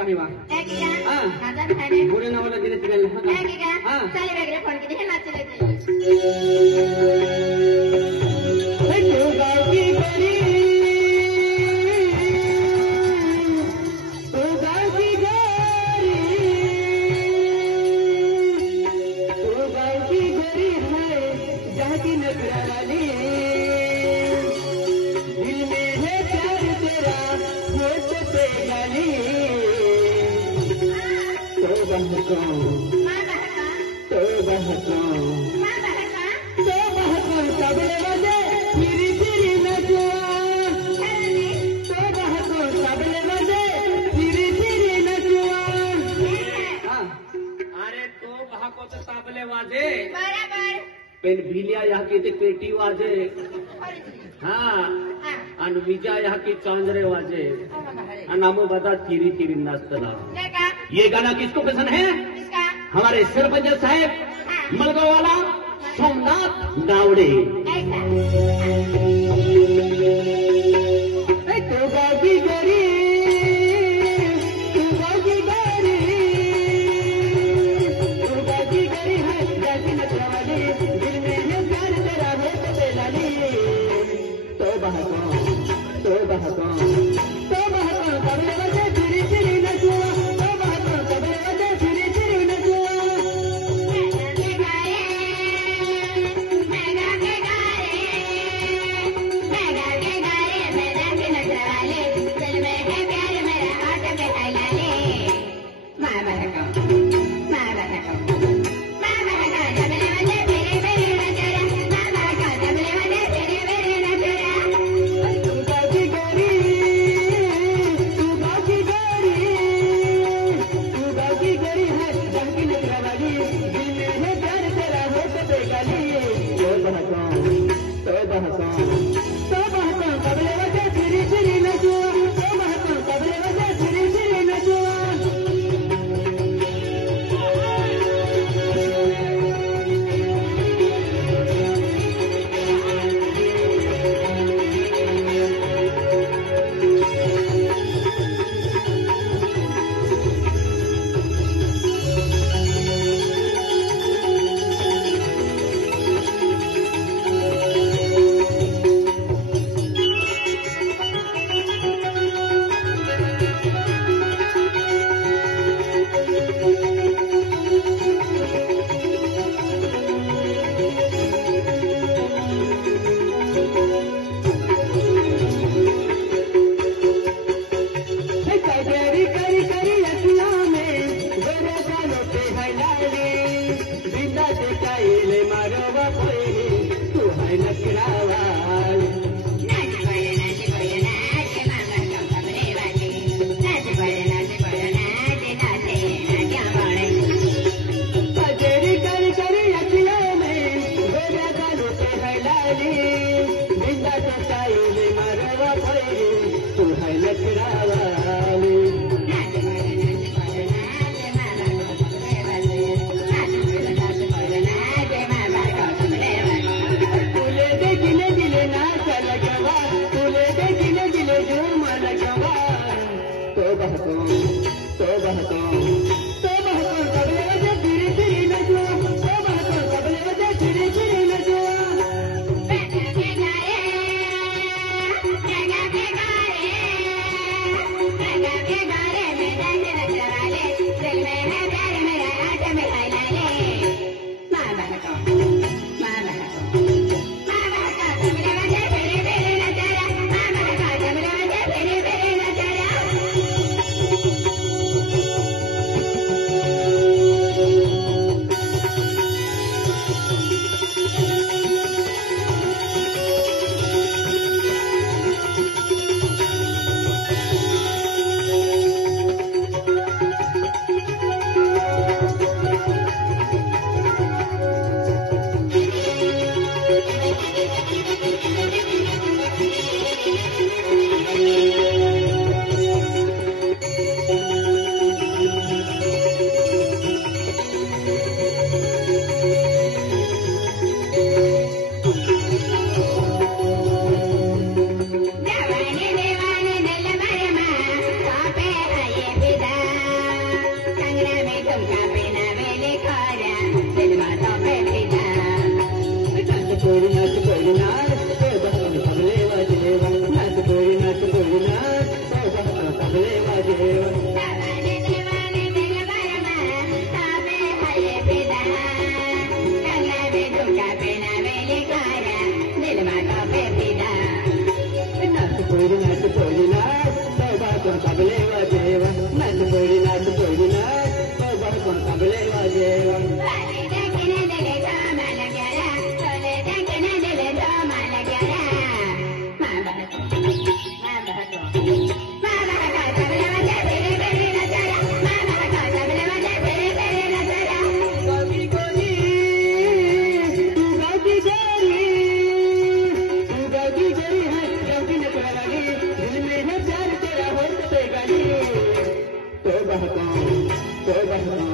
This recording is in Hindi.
kami wa. Ada thane. Bure na wala dile tigal. Sali bagre phone ki dihe nachi lagi. तो गावी गरी तो गावी गरी तो गावी गरी है जाती नगराली दिल में है प्यार तेरा होठ पे गाली तो बहका तो बहका तो बहका तबले बजे फिरी फिरी नचुआ तो बहका तबले बजे फिरी फिरी नचुआ अरे तो बहको तो तबले वाजे बराबर पेन भिलिया यहाँ की ते पेटी वाजे हाँ आणि विजा यहाँ की चांदरे वाजे नामो बता थिरी थिरी नाचता ये गाना किसको पसंद है हमारे सरपंच साहब मलगांव वाला सोमनाथ नावड़े तो गावी गरी तो गावी गरी तो गावी गरी है जाती नचवाली दिल में है प्यार तेरा होठ पे लाली तो बहका तो बहका तो बहका तबले बजे फिरी फिरी नचुआ तो बहका तबले बजे फिरी फिरी नचुआ झुमका पहना वेले खारा दिल में तो बैठीना नाच कोई नाच कोई नाच तो बहन तबले वाजेवा नाच कोई नाच कोई नाच तो बहन तबले वाजेवा ताने दीवाने दिल बरमा ताबे हये पिदा गला में झुमका पहना वेले खारा दिल में तो बैठीना नाच कोई नाच तो बहन तबले वाजेवा नाच कोई नाच तो बहन तबले वाजेवा वाले देखने दिले जामा लगरा चले देखने दिले जामा लगरा माँ बहको तबले बजे तेरे तेरे नजरा माँ बहको तबले बजे तेरे तेरे नजरा गागी गोरी तू गागी गोरी है गागी नचने वाली दिल में है प्यार तेरा होठ पे गाली तो बहको